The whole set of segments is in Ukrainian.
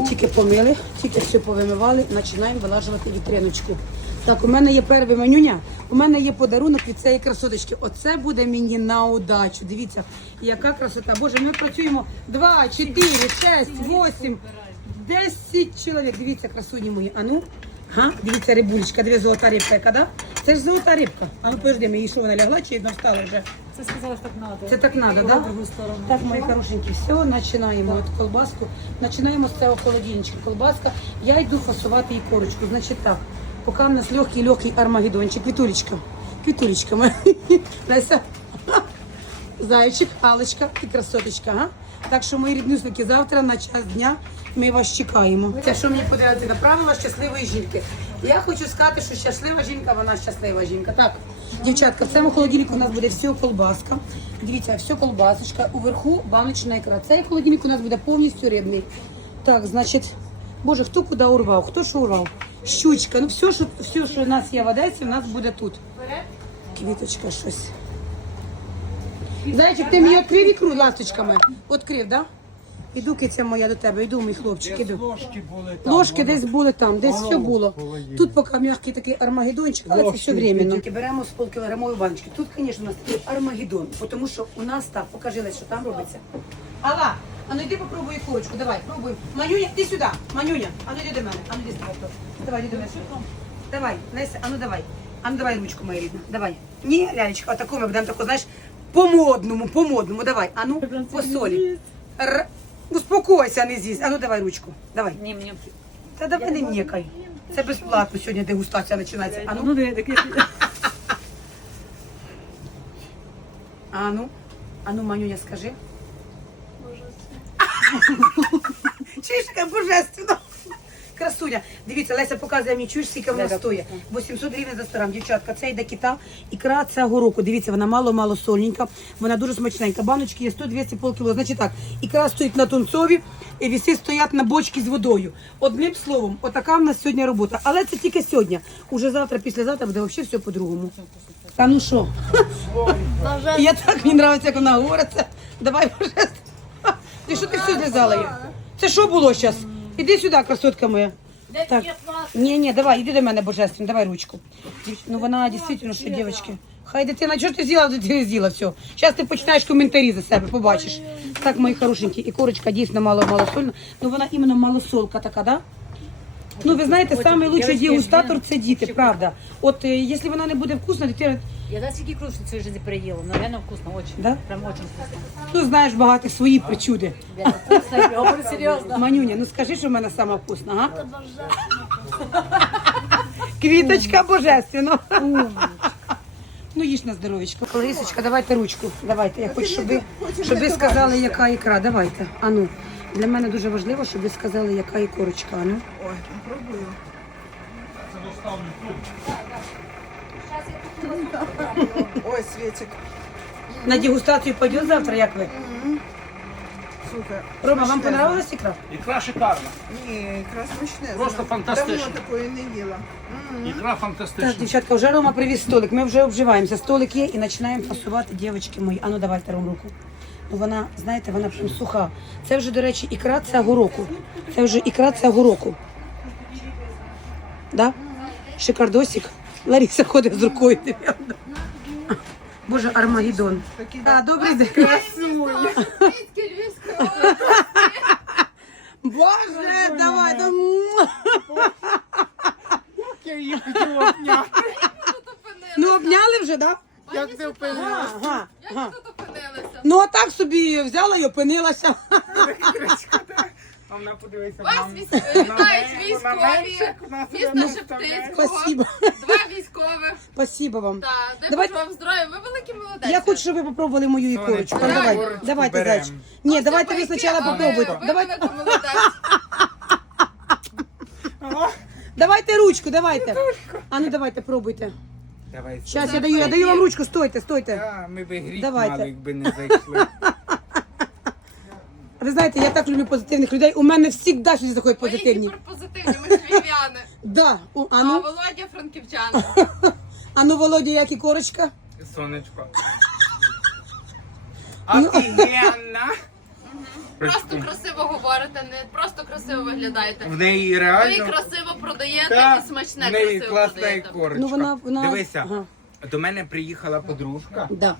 Тільки помили, тільки все повимивали, починаємо вилажувати вітриночку. Так, у мене є перше менюня, у мене є подарунок від цієї красоточки. Оце буде мені на удачу. Дивіться, яка красота. Боже, ми працюємо 2, 4, 6, 8, 10 чоловік. Дивіться, красуні мої. Ану, га, дивіться, рибулечка, дві золота рибка, яка, да? Це ж золота рибка. А ну подожди, її що вона лягла чи вона встала вже? Це сказала, що так надо. Це так надо, да? Сторону. Так, мої хорошенькі, все, починаємо от колбаску. Починаємо з цього холодильничка. Колбаска. Я йду фасувати її корочку. Значить так, поки в нас легкий-легкий армагеддончик. Квітулечка. Квітулечка моя. Леся. Зайчик, Алочка і красоточка. Ага. Так що, мої ріднюсники, завтра на час дня ми вас чекаємо. Це що мені подивитися на правила щасливої жінки. Я хочу сказати, що щаслива жінка, вона щаслива жінка. Так, дівчатка, в цьому холодильнику у нас буде все колбаска. Дивіться, все колбасочка. Уверху баночна ікра. Цей холодильник у нас буде повністю рибний. Так, значить, боже, хто куди урвав, хто що урвав? Щучка. Ну все, що, все, що у нас є в Одесі, у нас буде тут. Квіточка щось. Зайчик, ти мені відкрив ікру ласточками. Відкрив, да? Іду, киця моя до тебе, іду, мій хлопчик, іду. Ложки були там. Ложки десь були там, десь все було. Тут поки м'який такий армагеддончик, але це все временно. Беремо з полкілограмової баночки. Тут, звісно, у нас такий армагеддон, тому що у нас так, покажи, що там робиться. Алла, а ну йди попробуй курочку, давай, пробуй. Манюня, ти сюди, Манюня, а ну йди до мене, а ну йди сюди. Давай, йди до мене. Давай, Леся, а ну давай. А ну давай ручку, моя рідна, давай. Ні, лялечка, отаку ми будемо таку, знаєш, по-модному, по-модному, давай. А ну, по солі. Успокойся, не з'їсть. А ну давай ручку, давай. Ні, мені. Та давай не м'якай. Це безплатно сьогодні дегустація починається. А ну, Ну, диви, таке. а ну, а ну, Манюня, скажи. Божественно. Чишка божественно. Красуня. Дивіться, Леся показує мені, чуєш, скільки вона стоїть. 800 гривень за 100 грам. Дівчатка, це йде кита. Ікра цього року. Дивіться, вона мало-мало сольненька. Вона дуже смачненька. Баночки є 100-200 полкіло. Значить так, ікра стоїть на тунцові, і віси стоять на бочці з водою. Одним словом, отака в нас сьогодні робота. Але це тільки сьогодні. Уже завтра, післязавтра буде взагалі все по-другому. Та ну що? Я так мені подобається, як вона говориться. Давай, божественно. Ти що ти все злизала? Це що було зараз? Іди сюди, красотка моя. Так. Ні, ні, давай, іди до мене, божественно, давай ручку. Дівч- Ну вона дійсно, що дівчатки. Хай дитина, що ж ти з'їла, ти не з'їла, все. Зараз ти починаєш коментарі за себе, побачиш. Так, мої хорошенькі, і корочка дійсно мало-мало сольна. Ну вона іменно малосолка така, да? Ну, ви знаєте, лучший дегустатор це діти, правда. От е, якщо вона не буде вкусна, дитина, Я да скільки кружки в своїй житті переїла, но реально вкусно, очень. Да? Прям очень вкусно. ну знаєш багато свої причуди. Вкусно, я говорю серйозно. Манюня, ну скажи, що в мене сама вкусна, га? Квіточка божественно. Ну, їж на здоровечко. Ларисочка, давайте ручку. Давайте. Я хочу, щоб ви, щоб ви сказали, яка ікра. Давайте. Ану. Для мене дуже важливо, щоб ви сказали, яка ікорочка. Ану. Ой, пробую. Ой, Светик, На дегустацію пойдет завтра, як ви? слухай. Рома, вам смачне. понравилась ікра? Ікра шикарна. Ні, ікра смачне. Просто Давно- фантастично. Давно такої не їла. Ікра Так, фантастична. дівчатка, вже Рома привіз столик. Ми вже обживаємося. Столик є і починаємо фасувати, дівчатки мої. Ану, давайте Ром руку. Ну вона, знаєте, вона прям суха. Це вже, до речі, ікра цього року. Це вже ікра цього року. Да? Шикардосик. Лариса ходить з рукою. Боже, Армагеддон. А, добрий день. Боже, давай, да. Я її обняти. Ну обняли вже, так? Да? Як ти опинила? Ага, ага. Ну а так собі взяла і опинилася. А вона подивися. Ось мам. Військові, Місто. Шептицького. Спасибо. Два військових. Спасибо вам. Так, дай Давайте- Боже вам здоров'я. Ви великі молодеці. Я хочу, щоб ви попробували мою ікорочку. Сонечко, Давай, ікорочку давайте, берем. зайчик. Ні, давайте ви спочатку попробуйте. Ви Давайте, велика молодець. Давайте ручку, давайте. А ну давайте, пробуйте. Давай. Зараз я даю, я даю вам ручку, стойте, стойте. Та, Ми би гріх Давайте. мали, якби не зайшли. Ви знаєте, я так люблю позитивних людей. У мене завжди щось заходять позитивні. гіперпозитивні, ми ж львів'яни. Да. А А ну, Володя франківчанин. а ну, Володя, як і корочка? Сонечко. Ну. Офігенна. просто красиво говорите, не просто красиво виглядаєте. В неї Ви і реально красиво продаєте, Та, і смачне в неї красиво класна продаєте. ікорочка. Ну, вона- вона- Дивися, Ага. До мене приїхала подружка. Да.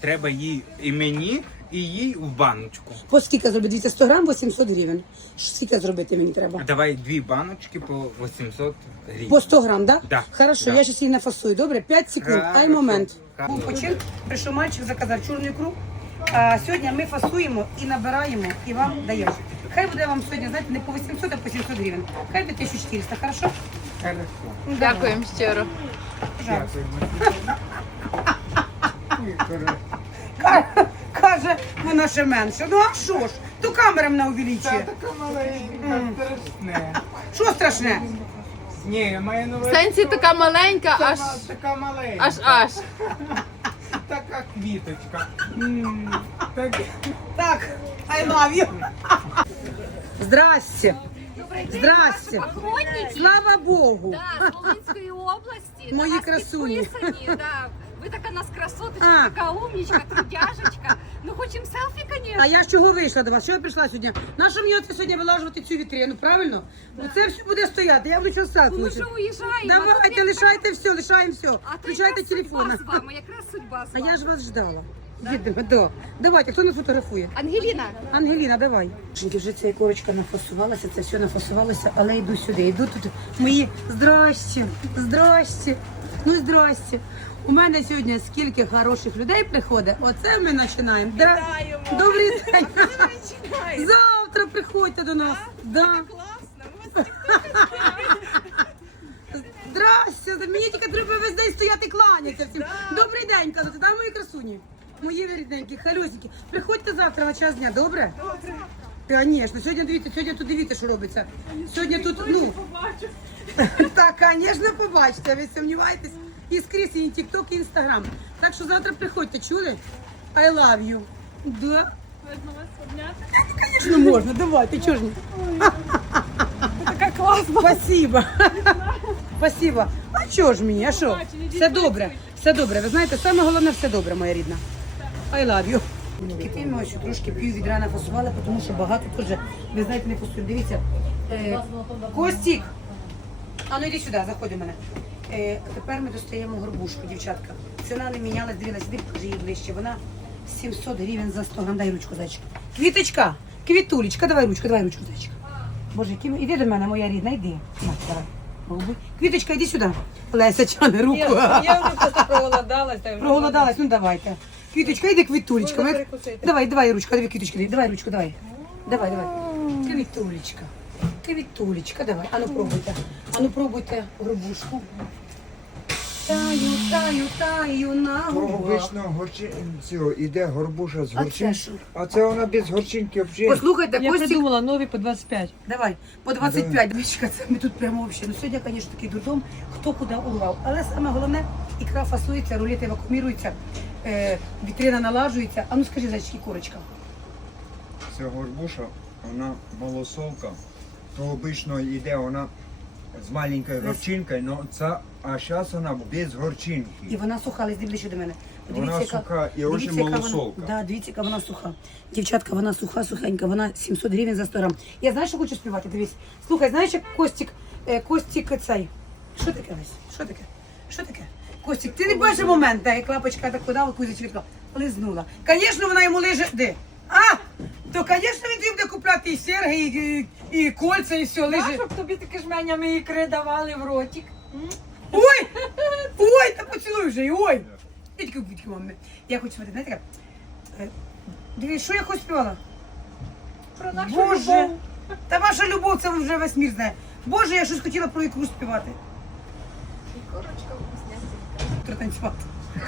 Треба їй і мені, і їй в баночку. По скільки зробити? Дивіться, 100 грам 800 гривень. Скільки зробити мені треба? Давай дві баночки по 800 гривень. По 100 грам, да? Да. Хорошо, Да. я зараз її нафасую. Добре? 5 секунд. Ай момент. Хорошо. Був почин, прийшов мальчик, заказав чорну ікру. А сьогодні ми фасуємо і набираємо, і вам даємо. Хай буде вам сьогодні, знаєте, не по 800, а по 700 гривень. Хай буде 1400, хорошо? Хорошо. Ну, давай. Дякуємо щиро. Дякуємо. Каже, вона ще менше. Ну а що ж? То камера мене увеличує. така маленька, страшне. Що страшне? Ні, я маю на В увазі, сенсі що така маленька, аж сама така маленька. аж аж. Така квіточка. М, Так, Так, I love you. Здрасте. Здрасте. Слава Богу. да, з Волинської області. на Мої нас красуні. підписані, да. Ви така у нас красоточка, А. така умнічка, трудяжечка. Ну хочемо селфі, звісно. А я з чого вийшла до вас? Чого я прийшла сьогодні? Нащо мені оце сьогодні вилажувати цю вітрину, правильно? Ну це все буде стояти, я буду що Ну. Ми вже уїжджаємо. Давайте, тут лишайте все, лишаємо все. А то Включайте якраз телефон. судьба з вами, якраз судьба з А вами. я ж вас ждала. Їдемо, да. Давайте, хто нас фотографує? Ангеліна, Ангеліна, давай. Жінки, вже ця корочка нафасувалася, це все нафасувалося, але йду сюди. Йду тут мої здрасте, здрасте, ну здрасте. У мене сьогодні скільки хороших людей приходить. Оце ми починаємо. Да? Добрий день. Завтра приходьте до нас. Да. Здрасте, мені тільки треба весь день стояти кланятися всім. Добрий день, казати, да, мої красуні? Мої рідненькі, халюсики. Приходьте завтра на час дня, добре? Добре. Звісно, сьогодні дивіться, сьогодні тут дивіться, що робиться. Сьогодні тут, ну. Так, звісно, побачите, ви сумніваєтесь. І скрізь і TikTok, і Instagram. Так що завтра приходьте, чули? I love you. Да? Звісно, можна, давайте, чого ж ні? Така класна. Спасибо. Спасибо. А чого ж мені? А що? Все добре. Все добре. Ви знаєте, саме головне все добре, моя рідна. I love you. Кити ми ось трошки пів відра нафасували, тому що багато теж, ви знаєте, не фасують. Дивіться. Е, Костік. А ну йди сюди, заходь у мене. Е, тепер ми достаємо горбушку, дівчатка. Ціна не мінялась, дивилась, іди покажи її ближче. Вона 700 гривень за 100 грам. Дай ручку, зайчик. Квіточка, квітулечка, давай ручку, давай ручку, зайчик. Боже, які ми- іди до мене, моя рідна, йди. На, давай. Голуби. Квіточка, йди сюди. Леся тяне руку. Я, я вже просто проголодалась. та й вже Проголодалась, ну давайте. Квіточка, йди квітулечка. Ми- Давай, давай, ручка, давай, квіточка, давай, ручку, давай. Давай, давай. Квітулечка. Квітулечка, давай. Ану пробуйте. Ану пробуйте грубушку. Таю, таю, таю на губах. обично горчи... цього, іде горбуша з А це а це вона без горчинки взагалі. Послухайте, Я Костік, придумала нові по 25. Давай, по 25. Дивіться, це ми тут прямо взагалі. Ну сьогодні, звісно, такий дурдом, хто куди урвав. Але саме головне, ікра фасується, рулети вакууміруються, е, вітрина налажується. А ну скажи, зайчики, курочка. Це горбуша, вона малосолка. То обично йде вона з маленькою горчинкою, но це, а зараз вона без горчинки. І вона суха, але ближче до мене. Вона суха і дуже дивіться, яка малосолка. Вона, да, дивіться, яка вона суха. Дівчатка, вона суха, сухенька, вона 700 гривень за 100 грам. Я знаєш, що хочу співати? Дивись. Слухай, знаєш, як Костік, е, Костік цей. Що таке, Лесь? Що таке? Що таке? Костік, ти не бачиш момент, да, як лапочка так подала, кузичка лизнула. Звісно, вона йому лиже, де? А? То, звісно, він тобі буде купляти і серги, і, і, і кольця, і все, лиже. щоб тобі таке жменями ікри давали в ротик. Ой! Ой, та поцілуй вже, і ой! Дідько, будько, мами. Я хочу сказати, знаєте, як? Е, Дивись, що я хоч співала? Про нашу Боже! любов. Та ваша любов, це вже весь мір знає. Боже, я щось хотіла про ікру співати. Ікру танцювати.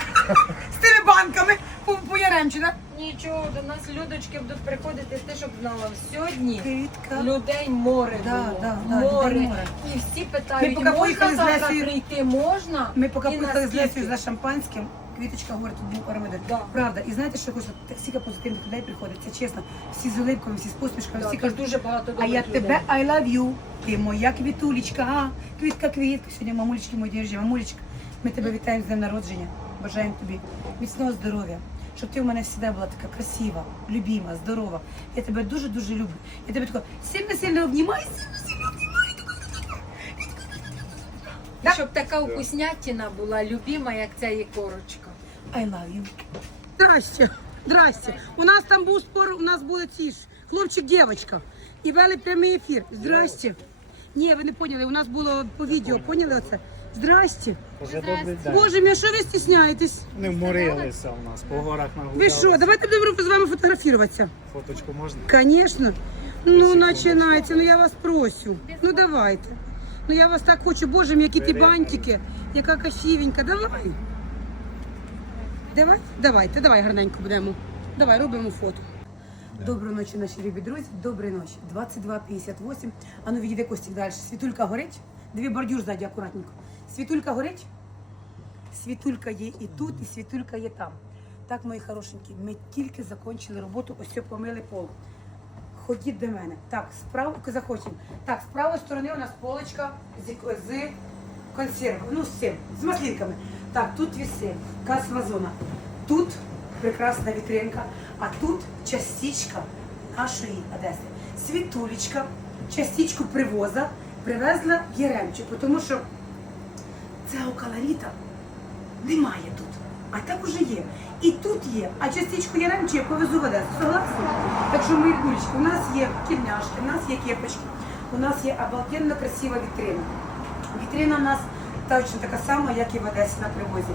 З тими банками по, по Яремчина. Нічого, до нас людочки будуть приходити, ти щоб знала, сьогодні Квітка. людей море Да, було. да, да, море. людей море. І всі питають, Ми поки можна поїхали з завтра Лесею- прийти, можна? Ми поки І поїхали з наскільки? Лесею за шампанським, Квіточка говорить, тут був аромадит. Да. Правда. І знаєте, що я хочу? Так Стільки позитивних людей приходить, це чесно. Всі з улипками, всі з посмішками, всі кажуть, дуже багато А добрих я людей. тебе I love you. Ти моя квітулечка, а, квітка, квітка. Сьогодні мамулечки мої діржі. Мамулечка, ми тебе вітаємо з днем народження. Бажаємо тобі міцного здоров'я, щоб ти в мене завжди була така красива, любима, здорова. Я тебе дуже-дуже люблю. Я тебе тако сильно-сильно обнімаю, сильно-сильно обнімаю. Да. Щоб така вкуснятина була любима, як ця і корочка. I love you. Здрасте, здрасте. У нас там був спор, у нас були ці ж хлопчик-дівчинка. І вели прямий ефір. Здрасте. Ні, ви не поняли, у нас було по відео, поняли оце? Здрасте. Добрий день. Боже мій, що ви стісняєтесь? Не вморилися у нас, по горах нагулялися. Ви що, давайте будемо з вами фотографуватися. Фоточку можна? Конечно. Ну, починається, ну я вас просю. Ну давайте. Ну я вас так хочу, боже мій, які ті бантики, яка красивенька. Давай. Давай, давайте, давай гарненько будемо. Давай, робимо фото. Доброї ночі, наші любі друзі. Доброї ночі. 22.58. А ну відійде Костік далі. Світулька горить. Дві бордюр ззаді акуратненько. Світулька горить. Світулька є і тут, і світулька є там. Так, мої хорошенькі, ми тільки закінчили роботу, ось помили пол. Ходіть до мене. Так, справа захочемо. Так, з правої сторони у нас полочка з, з консервами, ну з цим, з маслинками. Так, тут віси, касова зона. Тут прекрасна вітринка, а тут частичка нашої Одеси. Світулечка, частичку привоза привезла Єремчик, тому що цього калоріта немає тут. А так уже є. І тут є. А частичку я повезу в Одесу. Согласні? Так що, мої рідулечки, у нас є кільняшки, у нас є кепочки, у нас є обалденно красива вітрина. Вітрина у нас точно така сама, як і в Одесі на привозі.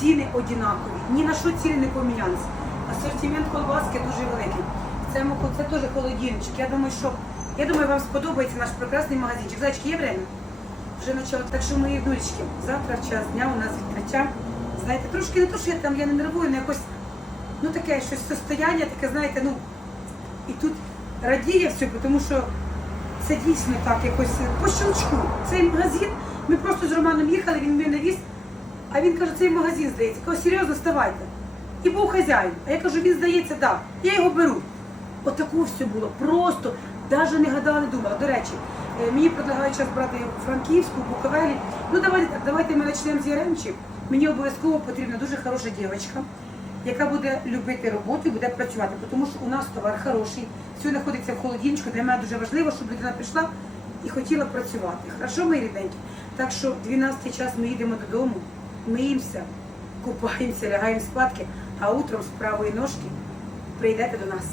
Ціни однакові. Ні на що ціни не помінялися. Асортимент колбаски дуже великий. Це, це теж холодильничок. Я думаю, що я думаю, вам сподобається наш прекрасний магазинчик. Зайчики, є время? Вже почала. Так що мої дулечки, завтра час дня у нас відкриття. Знаєте, трошки не то, що я там я не нервую, але якось ну таке щось состояння, таке, знаєте, ну і тут радіє все, тому що це дійсно так, якось по щелчку. Цей магазин, ми просто з Романом їхали, він мене віз, а він каже, цей магазин здається. Я кажу, серйозно, ставайте. І був хазяїн. А я кажу, він здається, так, да. я його беру. Отаку все було. Просто, навіть не гадала, не думала. До речі, е, мені предлагають зараз брати Франківську, Буковелі. Ну давайте так, давайте ми почнемо з Яремчі. Мені обов'язково потрібна дуже хороша дівчинка, яка буде любити роботу і буде працювати, тому що у нас товар хороший, все знаходиться в холодильничку, для мене дуже важливо, щоб людина прийшла і хотіла працювати. Хорошо, мої рідненькі? Так що в 12 час ми їдемо додому, миємося, купаємося, лягаємо спадки, а утром з правої ножки прийдете до нас.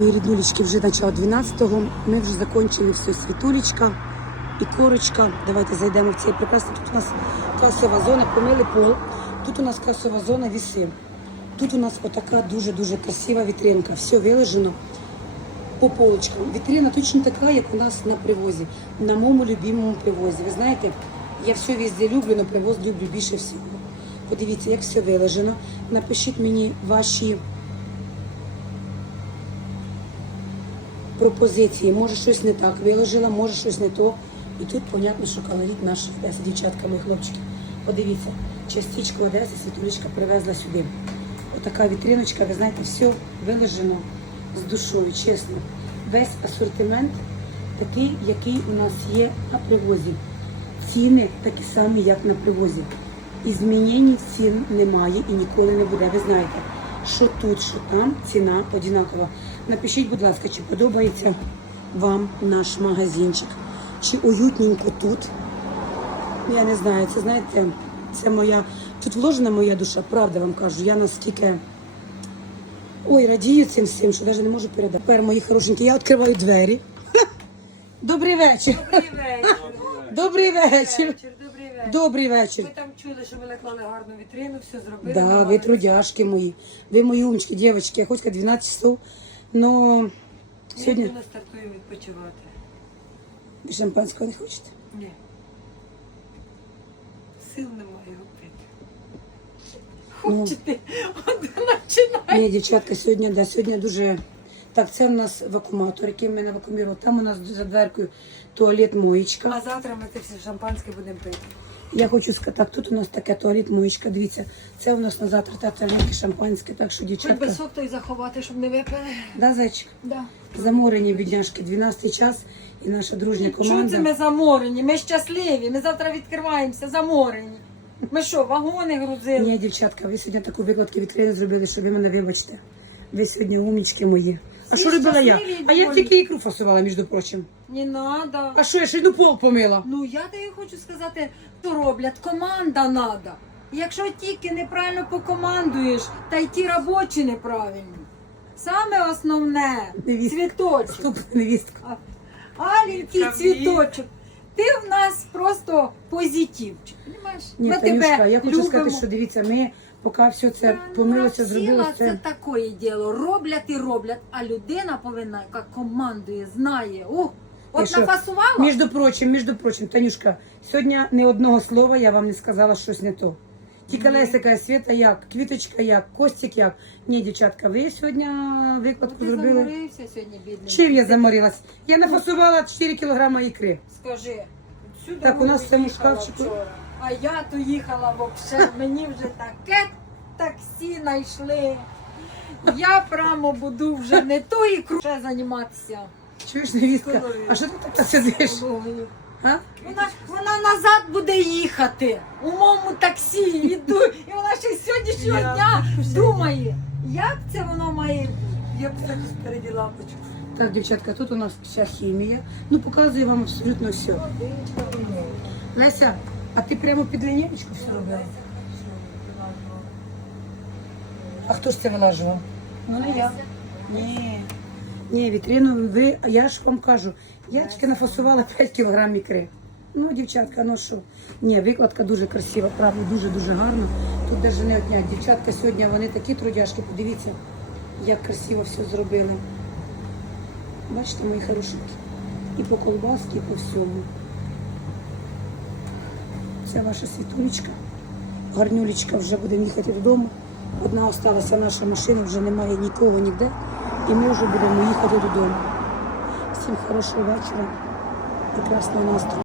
Мої ріднулечки вже начало 12-го. Ми вже закінчили все світулечка і корочка. Давайте зайдемо в цей прекрасний. Тут у нас касова зона, помили пол. Тут у нас касова зона віси. Тут у нас отака дуже-дуже красива вітринка. Все виложено по полочкам. Вітрина точно така, як у нас на привозі, на моєму любимому привозі. Ви знаєте, я все везде люблю, на привоз люблю більше всього. Подивіться, як все виложено. Напишіть мені ваші пропозиції. Може щось не так виложила, може щось не то. І тут, понятно, що калорит наш Одеса, дівчатка, мої хлопчики. Подивіться, частичку Одеси світулечка привезла сюди. Отака вітриночка, ви знаєте, все виложено з душою, чесно. Весь асортимент такий, який у нас є на привозі. Ціни такі самі, як на привозі. І змінень цін немає і ніколи не буде. Ви знаєте, що тут, що там, ціна одинакова. Напишіть, будь ласка, чи подобається вам наш магазинчик, чи уютненько тут. Я не знаю, це знаєте, це моя. Тут вложена моя душа, правда вам кажу. Я настільки. Ой, радію цим всім, що навіть не можу передати. Тепер, мої хорошенькі, я відкриваю двері. Добрий вечір. Добрий вечір. Добрий вечір. Добрий вечір. Добрий вечір. Ви там чули, що ви наклали гарну вітрину, все зробили. Да, ви трудяшки мої. Ви мої умнички, дівчатки. Я хоч 12 часов, но сьогодні Ми стартуємо відпочивати. шампанського не хочете? Ні. Сил немає пити. Ну. Хочете? От починає. Ні, дівчатка, сьогодні, да, сьогодні дуже. Так, це у нас вакууматор, який ми навакуумували. Там у нас за дверкою туалет моєчка. А завтра ми це все шампанське будемо пити. Я хочу сказати, тут у нас таке туалет моєчка. Дивіться, це у нас на завтра та тарелки шампанське, так що Хоч дівчатка. би сок той заховати, щоб не випили. Да, зайчик? Да. Заморені, бідняшки, 12 час і наша дружня Що це ми заморені? Ми щасливі. Ми завтра відкриваємося заморені. Ми що, вагони грузили? Ні, дівчатка, ви сьогодні таку викладку вітрини зробили, що ви мене вибачте. Ви сьогодні умнічки мої. А що робила я? щасливі А я довольні. тільки ікру фасувала, між прочим. Не надо. А що, я ще йду пол помила? Ну я тобі хочу сказати, що роблять, команда надо. Якщо тільки неправильно покомандуєш, та й ті робочі неправильні. Саме основне Невістка. цвіточок. Стоп, невістка. Аленький цвіточок. Ти в нас просто позитивчик. Понимаєш? Ні, Ми Танюшка, тебе я хочу любимо. сказати, що дивіться, ми поки все це помилося, зробилося. сіла, це таке діло. Роблять і роблять, а людина повинна, яка командує, знає. О, от що? нафасувала. Між прочим, між прочим, Танюшка, сьогодні ні одного слова я вам не сказала щось не то. Тільки Леся каже, Свята як, квіточка як, Костік як. Ні, дівчатка, ви сьогодні викладку Ти зробили. заморився сьогодні, бідний. Чим я заморилась? Я нафасувала 4 кілограми ікри. Скажи, сюди Так, у нас в цьому їхала шкафчику- вчора, А я то їхала вообще, мені вже таке таксі знайшли. Я прямо буду вже не то ікру ще займатися. Чуєш, невістка? А що ти така сидиш? А? Вона, вона назад буде їхати у моєму таксі. Іду, і вона ще з сьогоднішнього дня думає, як це воно має бути. Я б так спереді лапочку. Так, дівчатка, тут у нас вся хімія. Ну, показую вам абсолютно все. Леся, а ти прямо під лінійку все робила? А хто ж це вилажував? Ну, не я. Ні. Ні, вітрину ви, я ж вам кажу, я тільки нафасувала 5 кілограм ікри. Ну, дівчатка, ну що? Ні, викладка дуже красива, правда, дуже-дуже гарна. Тут навіть не отнять. Дівчатка сьогодні вони такі трудяшки, подивіться, як красиво все зробили. Бачите, мої хорошенькі. І по колбаски, і по всьому. Це ваша світулечка. Гарнюлечка вже будемо їхати додому. Одна осталася наша машина, вже немає нікого ніде. І ми вже будемо їхати додому. Всім хорошого вечора, прекрасного настрою.